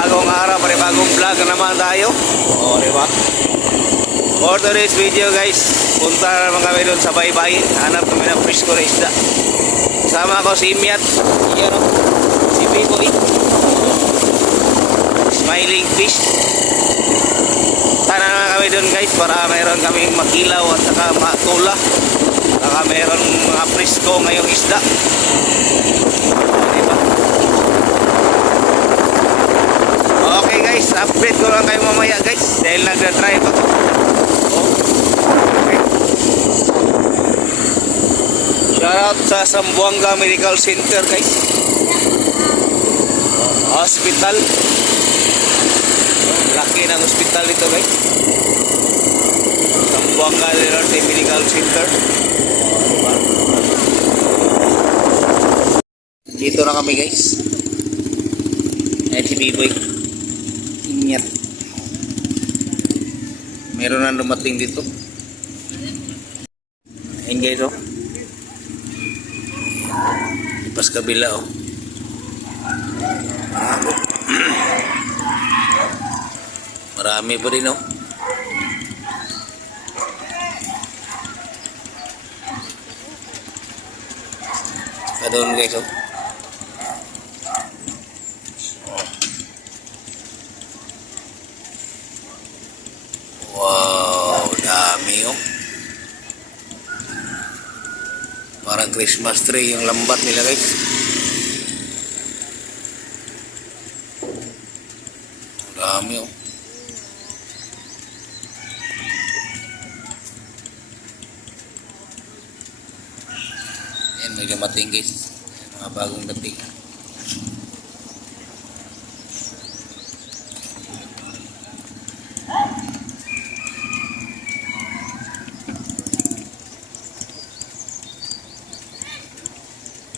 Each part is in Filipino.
Bagong araw, bagong vlog na naman tayo. O, diba? For today's video guys, punta naman kami doon sa baybayin. Hanap kami ng frisco na isda. Kasama ko si Miat. Yan o. Si Biboy. Smiling fish. Tana na kami doon guys para mayroon kaming makilaw at saka matula. Saka mayroon mga frisco ngayong isda. Diba? Okay guys, update ko lang kayo mamaya guys dahil nagda-drive ako. Okay. Shoutout sa Zamboanga Medical Center guys. Hospital. Laki ng hospital dito guys. Zamboanga Medical Center. Dito na kami guys. Ayan si Biboy. Ingat. Meron na dumating dito. Ayan guys oh. Ipas kabila oh. Marami pa rin oh. Doon guys oh. Wow, dami oh. Parang Christmas tree yung lambat nila guys. Dami oh. Yan, may dumating guys. Mga bagong dating.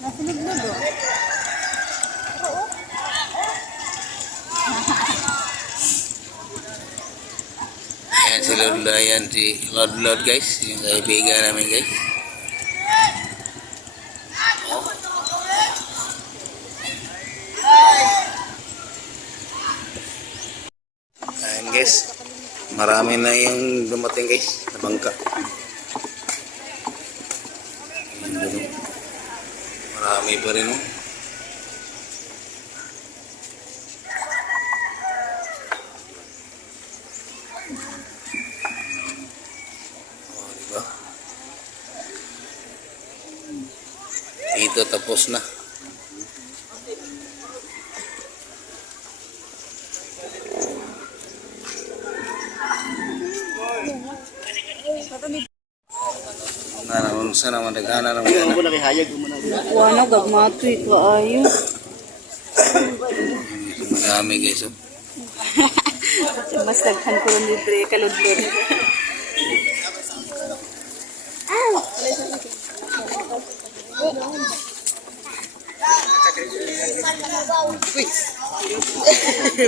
Nasilig na do. Ayan si Lord, ayan si Lord guys, yung kaibigan namin guys. Ayan guys, marami na yung dumating guys, na bangka. Ayan dun, oh. Marami pa rin oh. Oh, diba? Dito tapos na. Sa naman nagana naman yan. Wala gagmatoy ka ayo. Marami guys oh. Mas daghan ko rin dito kaludlod.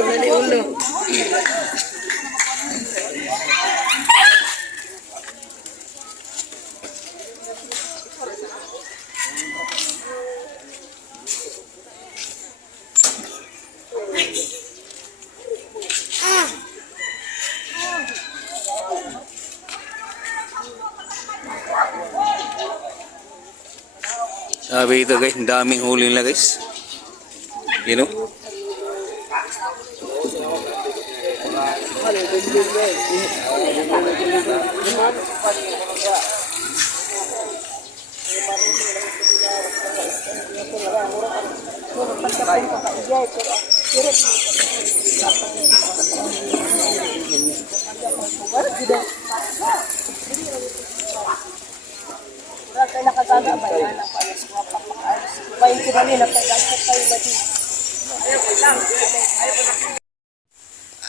Mali ulo. Sabi ito guys, daming huli nila guys. You know?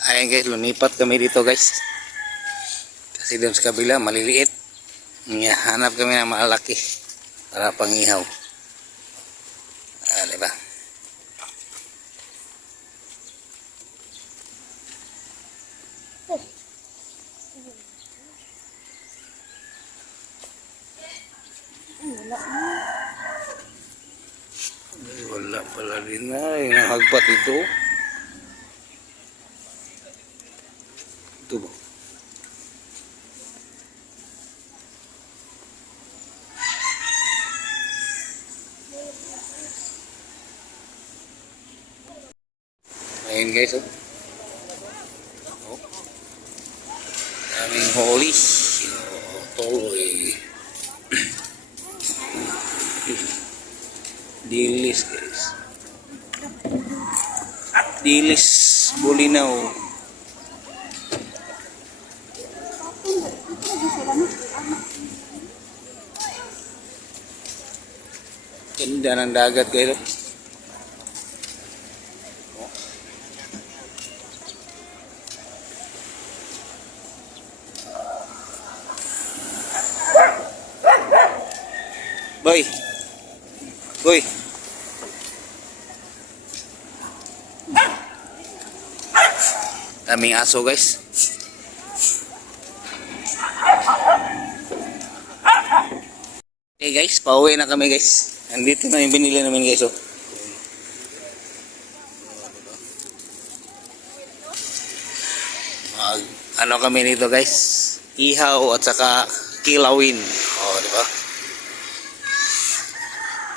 Ayan guys, lumipat kami dito guys. Kasi doon sa kabila, maliliit. Hanap kami ng malaki para pangihaw. Diba? Wala pala din na. Yung hagpat ito. Ito ba? Ayan guys, oh. Oh. Daming huli. Oh, tuloy. Dilis guys. Dilis bulinaw. Ganda ng dagat guys. Oh. Boy. Boy. Daming aso guys. Okay guys, pauwi na kami guys. Andito na yung binili namin guys, oh. Ano kami nito guys? Ihaw at saka kilawin. Oh, di ba?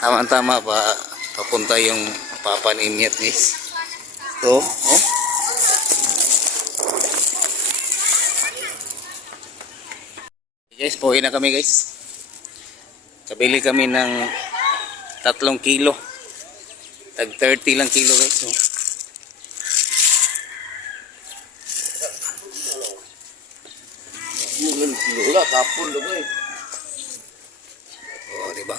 Tama-tama pa papunta yung papa ni Miat guys. Ito, oh. Guys, pauwi na kami guys. Kabili kami ng 3 kilo. Tag 30 lang kilo guys. Oh. Wala, tapon na boy. Oh, di ba?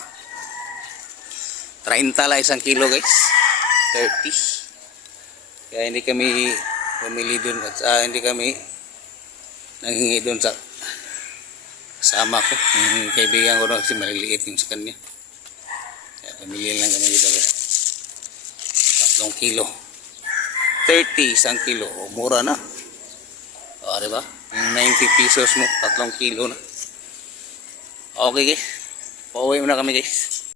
30 lang 1 kilo guys. 30. Kaya hindi kami bumili doon at hindi kami nanghingi doon sa kasama ko. Yung kaibigan ko doon kasi maliliit yung sa kanya. Kaya pamili lang kami dito guys. 3 kilo. 30 1 kilo. O, mura na. O, diba? 90 pesos mo. 3 kilo na. Okay guys. Pauwi muna kami guys.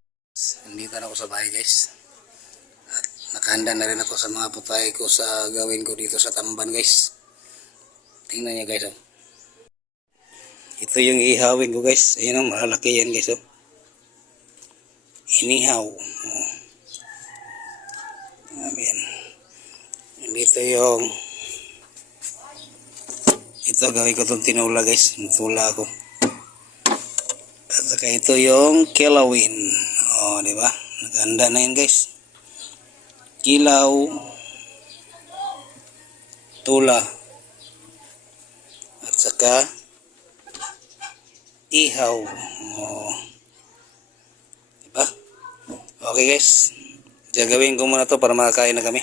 Nandito na ako sa bahay guys. At nakahanda na rin ako sa mga putay ko sa gawin ko dito sa tamban guys. Tingnan niya guys. Oh. Ito yung ihawin ko guys. Ayun o, malaki yan guys. Oh. Inihaw. Oh. Ayan. Dito yung ito gawin ko itong tinula guys. Tula ko. At saka ito yung kilawin. O, diba? Naganda na yan guys. Kilaw. Tula. At saka ihaw. O. Diba? Okay guys. Gagawin ko muna to para makakain na kami.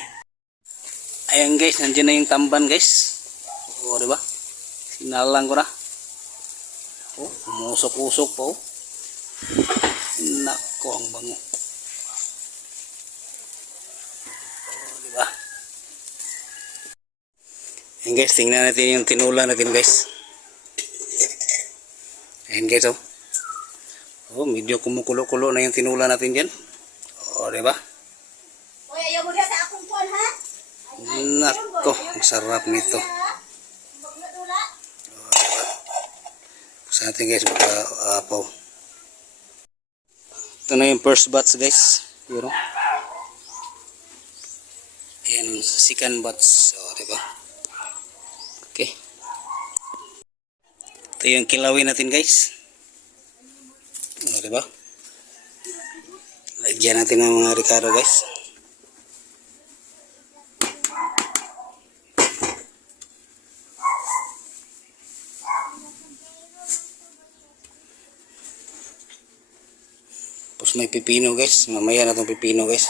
Ayan guys, nandiyan na yung tamban guys. O, diba? Sinalang ko na. O, umusok-usok po. Nako, ang bango. O, diba? Ayan guys, tingnan natin yung tinula natin guys. Ayan guys, oh. Oh, medyo kumukulo-kulo na yung tinula natin dyan. O, diba? Uy, ayaw mo na sa akong kuwan, ha? Nako, ang sarap nito. Sa atin guys, apaw. Ito na yung first batch guys. Yun o. Ayan, second batch. O, diba? Okay. Ito yung kilawin natin guys. O, diba? Lagyan natin ng mga Ricardo guys. Tapos may pipino guys. Mamaya na itong pipino guys.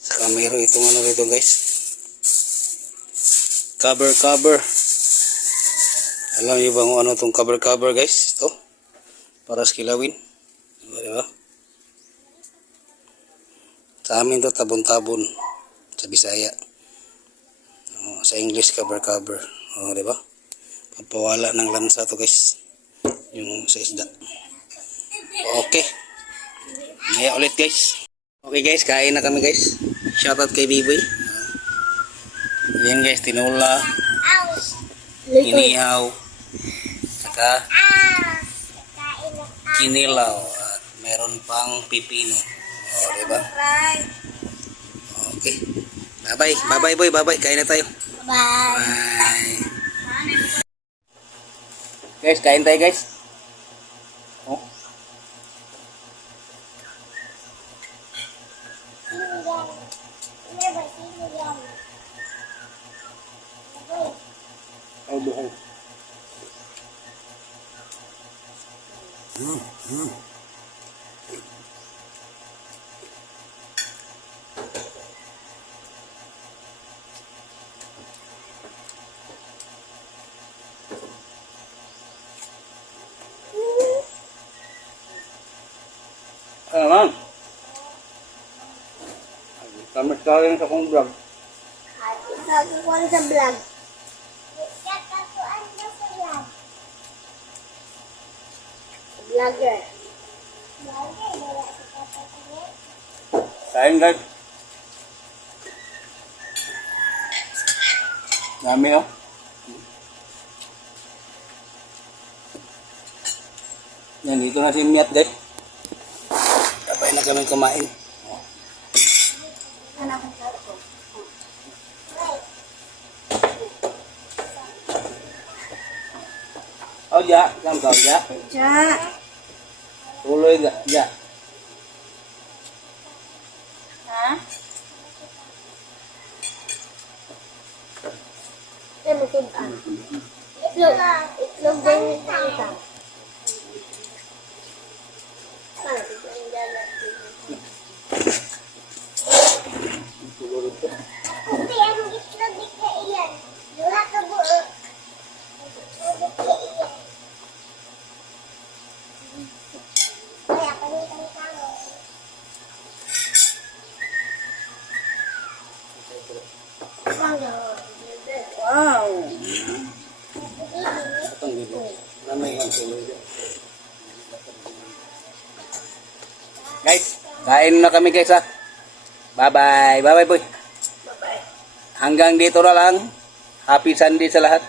Saka mayroon itong ano rito guys. Cover. Alam niyo ba kung ano itong cover guys? Ito. Para sa kilawin. Diba? Sa amin ito tabon-tabon. Sa Bisaya. Sa English cover. O, diba? Papawala ng lansa to guys. Yung sa isda. Okay. Maya ulit guys. Okay guys, kain na kami guys. Shoutout kay Biboy. Yan guys, tinola, inihaw, saka kinilaw. At meron pang pipino. O, diba? Okay. Bye-bye. Bye-bye boy. Bye-bye. Kain na tayo. Bye. Bye. Guys, kain tayo guys. Oh. Ay, buhay. Ma'am. Kamusta rin sa kong vlog? Katuan sa vlog. Vlogger. Kain guys. Dami oh. Yan, dito na si Miat guys. Tapay na kami kumain. Anak ko sa ko. Oh, ja. Kam kau, ja. Ja. Tuloy ga, ja. Ha? Ay, matudan. Itlog. Itlog din yung tangka. Paano tignan dyan natin? Kasi ang itlog di ka iyan. Duha ka buo. Kaya palitan ka mo. Wow! Atong dito. Namay ang tuloy. Guys, kain na kami guys ha. Bye-bye. Bye-bye boy. Bye-bye. Hanggang dito na lang. Happy Sunday sa lahat.